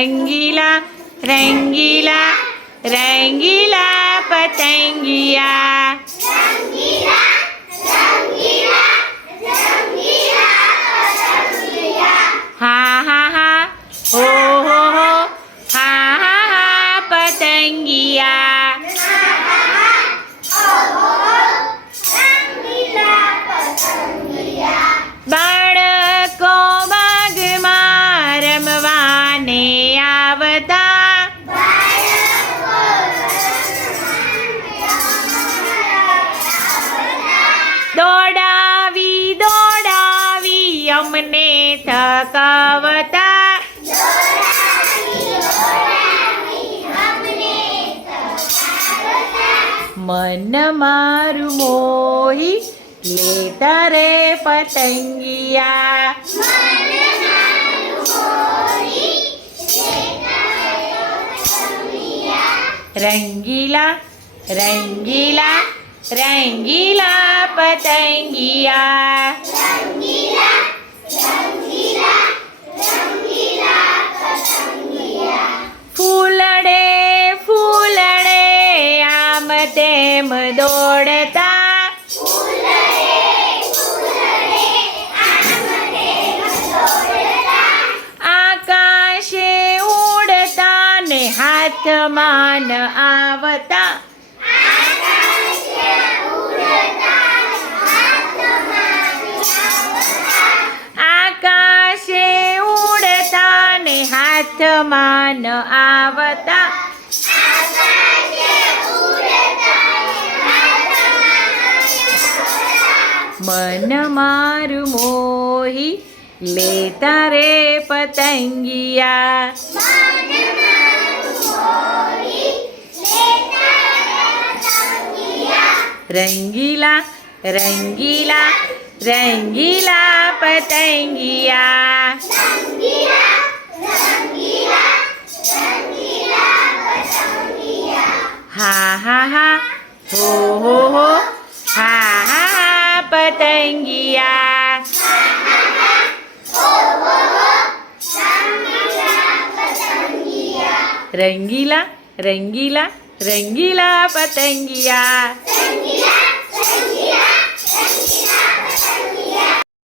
रंगीला रंगीला रंगीला पतंगिया हा हा हा हो हा हा हा पतंगिया बाळको बागમાં રમવાને આવતા દોડાવી દોડાવી અમને થકાવતા मन मारू मोही लेता रे पतंगिया रंगीला रंगीला रंगीला पतंगिया फूलड़े फूलड़े आम तेम दौड़ता आकाशे उड़ता ने हाथ मान आवता आकाशे उड़ता ने हाथ मान आवता मन मारू मोही लेता रे पतंगिया रंगीला रंगीला रंगीला पतंगिया हा हा हा हो हा हा हा पतंगिया रंगीला रंगीला रंगीला पतंगिया